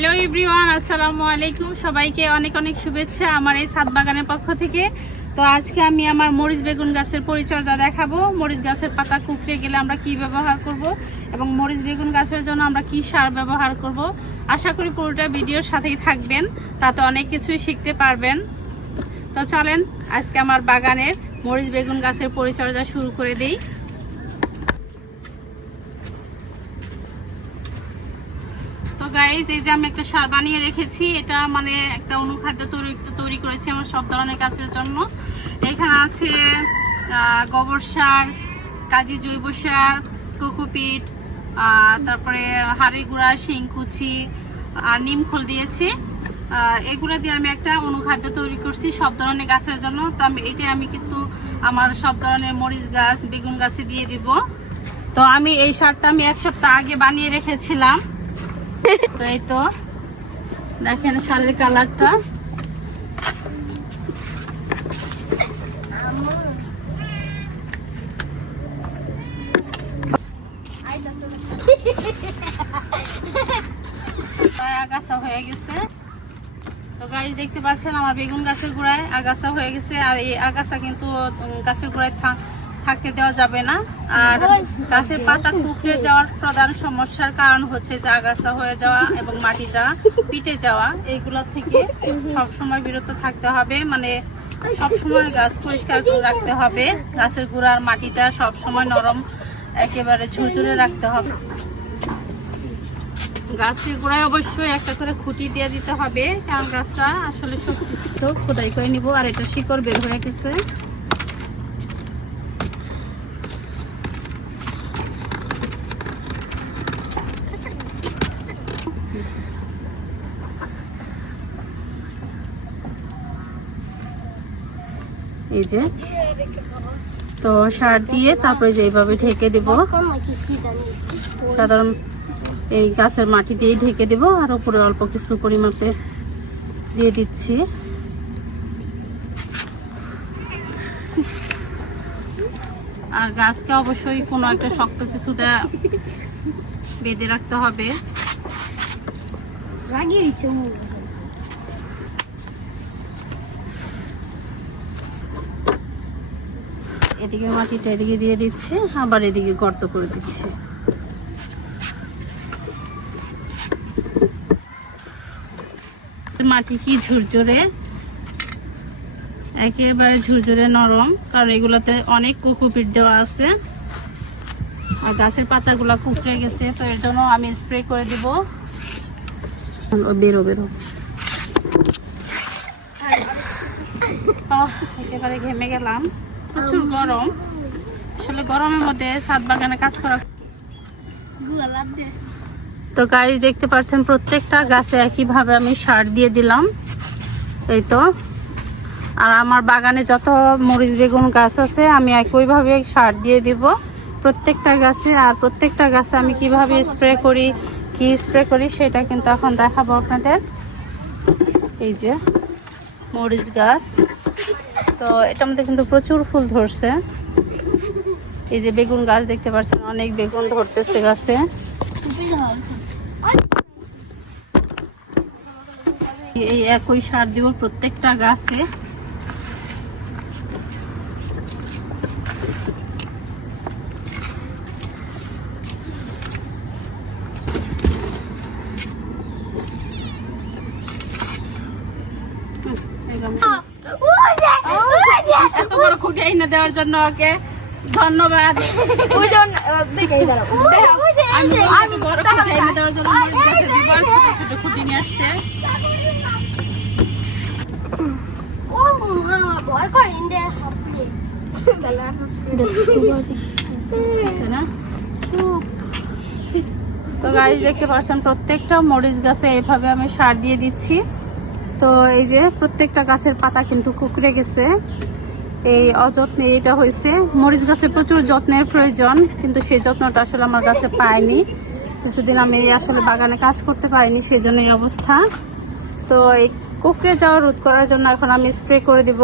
Hello everyone আসসালামু আলাইকুম। সবাইকে অনেক অনেক শুভেচ্ছা আমার এই ছাদ বাগানের পক্ষ থেকে। তো আজকে আমি আমার মরিচ বেগুন গাছের পরিচর্যা দেখাবো। মরিচ গাছের পাতা কুকড়ে গেলে আমরা কি ব্যবহার করব এবং মরিচ বেগুন গাছের জন্য আমরা কি সার ব্যবহার করব। আশা করি পুরোটা ভিডিওর সাথেই থাকবেন, তাতে অনেক কিছুই শিখতে পারবেন। তো চলেন, আজকে আমার বাগানের মরিচ বেগুন গাছের পরিচর্যা শুরু করে দেই। গাইজ এই যে আমি একটা সার বানিয়ে রেখেছি, এটা মানে একটা অনুখাদ্য তৈরি তৈরি করেছি আমার সব ধরনের গাছের জন্য। এখানে আছে গোবর সার, কাজী জৈব সার, কোকোপিট তারপরে হাড়ি গুঁড়া শিংকুচি আর নিমখোল দিয়েছি। এগুলো দিয়ে আমি একটা অনুখাদ্য তৈরি করছি সব ধরনের গাছের জন্য। তো আমি, এটা আমি কিন্তু আমার সব ধরনের মরিচ গাছ, বেগুন গাছে দিয়ে দিব। তো আমি এই সারটা আমি এক সপ্তাহ আগে বানিয়ে রেখেছিলাম। এই তো দেখেন শালের কালারটা। আগাছা হয়ে গেছে। তো গাছ দেখতে পাচ্ছেন আমার বেগুন গাছের গোড়ায় আগাছা হয়ে গেছে, আর এই আগাছা কিন্তু গাছের গোড়ায় থাকতে দেওয়া যাবে না। আর গাছের পাতা কুকড়ে যাওয়ার প্রধান সমস্যার কারণ হচ্ছে যে আগাছা হয়ে যাওয়া এবং মাটিটা পিটে যাওয়া। এইগুলো থেকে সবসময় বিরত থাকতে হবে। মানে সবসময় গাছ পরিষ্কার করে রাখতে হবে। গাছের গোড়ার মাটিটা সবসময় নরম একেবারে ঝুরঝুরে রাখতে হবে। গাছের গোড়ায় অবশ্যই একটা করে খুঁটি দিয়ে দিতে হবে। কারণ গাছটা আসলে শক্ত খোদাই করে নিব। আর এটা শিকড় বের হয়ে গেছে। এই যে। তো সার দিয়ে তারপরে যে এইভাবে ঢেকে দিব, সাধারণ এই গাছের মাটি দিয়ে ঢেকে দেব, আর উপরে অল্প কিছু পরিমাপে দিয়ে দিচ্ছি। আর গাছকে অবশ্যই কোনো একটা শক্ত কিছু দেয়া বেঁধে রাখতে হবে। এদিকে মাটিটা এদিকে দিয়ে দিচ্ছি, আবার এদিকে গর্ত করে দিচ্ছি। মাটি কি ঝুরঝুরে? একেবারে ঝুরঝুরে নরম, কারণ এগুলোতে অনেক কোকোপিট দেওয়া আছে। আর গাছের পাতাগুলো কুকড়ে গেছে, তো এর জন্য আমি স্প্রে করে দিব। বেরো বেরো। একেবারে ঘেমে গেলাম। প্রচুর গরম। আসলে গরমের মধ্যে ছাদ বাগানে কাজ করা তো গাছ দেখতে পাচ্ছেন প্রত্যেকটা গাছে একইভাবে আমি সার দিয়ে দিলাম। এই তো। আর আমার বাগানে যত মরিচ বেগুন গাছ আছে, আমি একইভাবে সার দিয়ে দিব প্রত্যেকটা গাছে। আর প্রত্যেকটা গাছে আমি কীভাবে স্প্রে করি, কি স্প্রে করি, সেটা কিন্তু এখন দেখাবো আপনাদের। এই যে। মরিচ গাছ। তো এটার মধ্যে কিন্তু প্রচুর ফুল ধরছে। এই যে বেগুন গাছ দেখতে পাচ্ছেন, অনেক বেগুন ধরতেছে গাছে। এই একই সার দিব প্রত্যেকটা গাছে। খুঁটে এনে দেওয়ার জন্য ওকে ধন্যবাদ। আমি বড় খুঁটে এনে দেওয়ার জন্য মরিচ গাছে দিব ছোট ছোট খুঁটি নিয়ে আসছে। আছে না? তো গাছ দেখতে পাচ্ছেন প্রত্যেকটা মরিচ গাছে এভাবে আমি সার দিয়ে দিচ্ছি। তো এই যে প্রত্যেকটা গাছের পাতা কিন্তু কুকড়ে গেছে। এই অযত্নে এটা হয়েছে। মরিচ গাছে প্রচুর যত্নের প্রয়োজন, কিন্তু সেই যত্নটা আসলে আমার গাছে পাইনি। কিছুদিন আমি আসলে বাগানে কাজ করতে পারিনি, সেই জন্য এই অবস্থা। তো এই কুকড়ে যাওয়া রোধ করার জন্য এখন আমি স্প্রে করে দিব।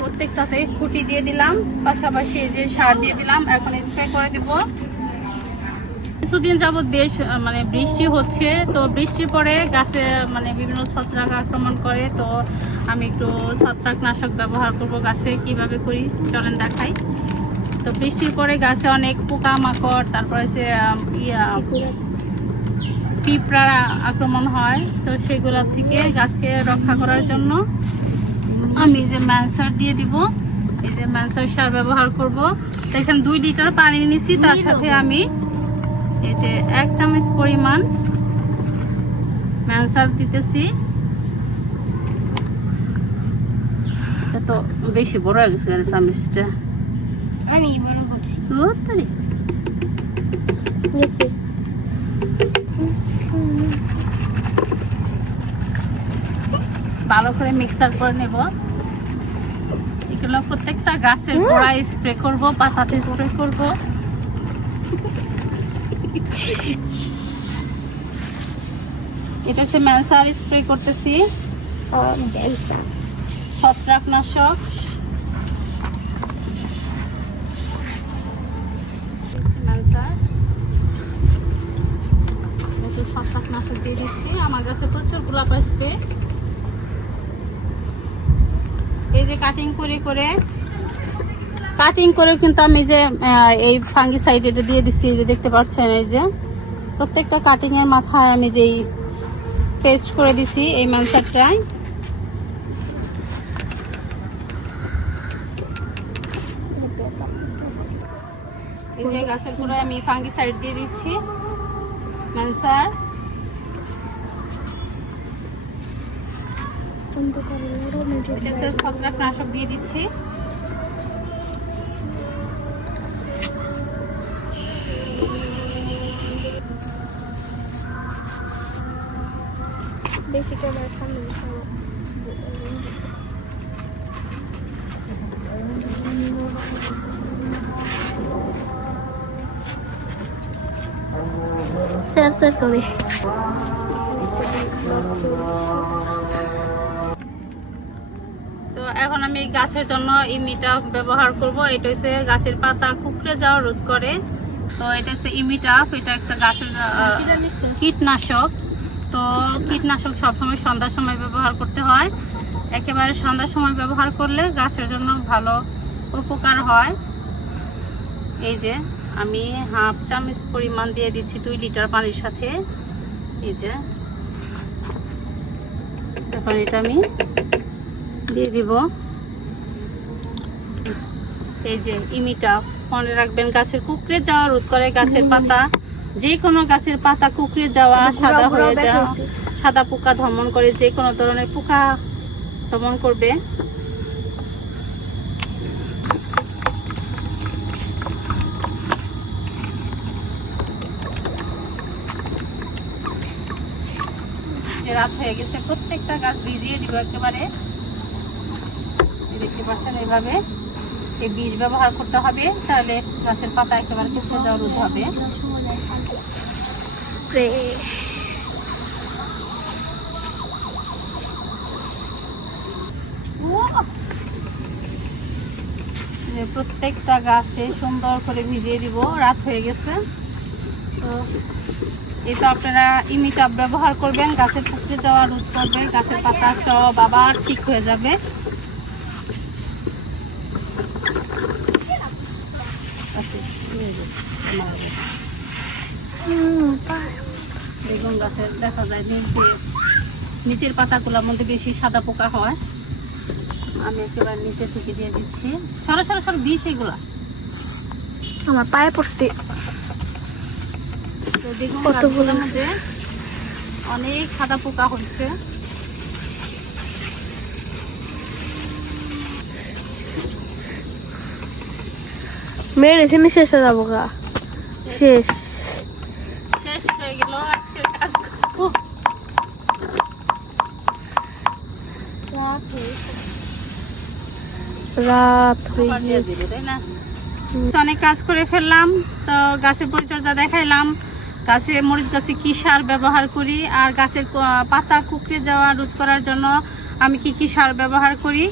প্রত্যেকটাতে খুঁটি দিয়ে দিলাম, পাশাপাশি যে সার দিয়ে দিলাম, এখন স্প্রে করে দিব। কিছুদিন যাবত বেশ মানে বৃষ্টি হচ্ছে। তো বৃষ্টির পরে গাছে মানে বিভিন্ন ছত্রাক আক্রমণ করে। তো আমি একটু ছত্রাকনাশক ব্যবহার করব গাছে, কীভাবে করি চলেন দেখাই। তো বৃষ্টির পরে গাছে অনেক পোকা মাকড় তারপরে যে ইয়া পিঁপড়া আক্রমণ হয়। তো সেগুলো থেকে গাছকে রক্ষা করার জন্য আমি যে ম্যানসার দিয়ে দিব, এই যে ম্যানসার সার ব্যবহার করব। তো এখানে দুই লিটার পানি নিছি তার সাথে আমি এই যে এক চামচ পরিমাণ ম্যানসার দিতেছি। তো বেশি বড় হয়ে গেছে গাড়ি চামচটা? আমি বড় করছি। ভালো করে মিক্সার করে নেব। এগুলো প্রত্যেকটা গাছের গোড়ায় স্প্রে করব পাতাতে স্প্রে করব। এটা হচ্ছে ম্যানসার স্প্রে করতেছি। ছত্রাকনাশক। ছত্রাকনাশক দিয়ে দিচ্ছি। আমার কাছে প্রচুর গোলাপ আসবে। এই যে কাটিং করে করে কাটিং করে কিন্তু আমি যে এই ফাঙ্গি সাইড এটা দিয়ে দিচ্ছি এই যে দেখতে পাচ্ছেন এই যে প্রত্যেকটা কাটিং এর মাথায় আমি যেই পেস্ট করে দিছি এই ম্যানসারটায় এই যে গাছের গোড়ায় আমি ফাঙ্গি সাইড দিয়ে দিচ্ছি হচ্ছে ছত্রাকনাশক দিয়ে দিচ্ছি। করে তো এখন আমি গাছের জন্য ইমিটা ব্যবহার করব। এটা হচ্ছে গাছের পাতা কুকড়ে যাওয়া রোধ করে। তো এটা হচ্ছে ইমিটাফ এটা একটা গাছের কীটনাশক। তো কীটনাশক সবসময় সন্ধ্যার সময় ব্যবহার করতে হয়। একেবারে সন্ধ্যার সময় ব্যবহার করলে গাছের জন্য ভালো উপকার হয়। এই যে। আমি হাফ চামচ পরিমাণ দিয়ে দিচ্ছি দুই লিটার পানির সাথে। এই যে। এটা আমি দিয়ে দিব। এই যে ইমিটা মনে রাখবেন গাছের কুকড়ে যাওয়া রোধ করে গাছের পাতা। যে কোনো গাছের পাতা কুকড়ে যাওয়া সাদা হয়ে যাওয়া সাদা পোকা দমন করে যে কোনো ধরনের পোকা দমন করবে। রাত হয়ে গেছে। প্রত্যেকটা গাছ ভিজিয়ে দিব একেবারে। দেখতে পাচ্ছেন এইভাবে এই বীজ ব্যবহার করতে হবে তাহলে গাছের পাতা একেবারে কুকড়ে যাওয়া রোধ হবে। স্প্রে প্রত্যেকটা গাছে সুন্দর করে ভিজিয়ে দিব। রাত হয়ে গেছে। তো এই তো আপনারা ইমিটাপ ব্যবহার করবেন, গাছের পুকুরে যাওয়া রোধ করবে, গাছের পাতা সব আবার ঠিক হয়ে যাবে। বেগুন গাছের দেখা যায় নিচ নিচের পাতাগুলোর মধ্যে বেশি সাদা পোকা হয়। আমি একেবারে নিচে থেকে দিয়ে দিচ্ছি। সরো সরো সরো, বিষ এগুলা। আমার পায়ে পড়ছে। বেগুন অনেক সাদা পোকা হয়েছে। মেডিসিন শেষ হয়ে যাব গা। শেষ। শেষ হয়ে গেল আজকের কাজ। করব রাত হয়ে না? অনেক কাজ করে ফেললাম তো গাছের পরিচর্যা দেখাইলাম। গাছে, মরিচ গাছে কি সার ব্যবহার করি? আর গাছের পাতা কুকড়ে যাওয়া রোধ করার জন্য আমি কি কি সার ব্যবহার করি?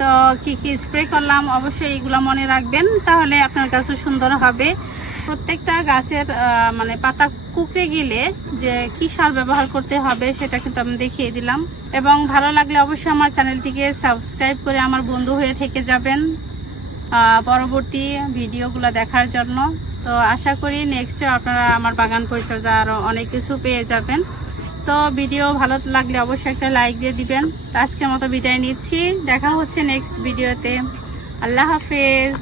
তো কি কি স্প্রে করলাম? অবশ্যই এগুলো মনে রাখবেন, তাহলে আপনার গাছও সুন্দর হবে। প্রত্যেকটা গাছের মানে পাতা কুকড়ে গেলে যে কি সার ব্যবহার করতে হবে সেটা কিন্তু আমি দেখিয়ে দিলাম। এবং ভালো লাগলে অবশ্যই আমার চ্যানেলটিকে সাবস্ক্রাইব করে আমার বন্ধু হয়ে থেকে যাবেন পরবর্তী ভিডিওগুলো দেখার জন্য। তো আশা করি নেক্সটে আপনারা আমার বাগান পরিচর্যা আরও অনেক কিছু পেয়ে যাবেন। তো ভিডিও ভালো লাগলে অবশ্যই একটা লাইক দিয়ে দিবেন। আজকের মতো বিদায় নিচ্ছি। দেখা হচ্ছে নেক্সট ভিডিওতে আল্লাহ হাফেজ।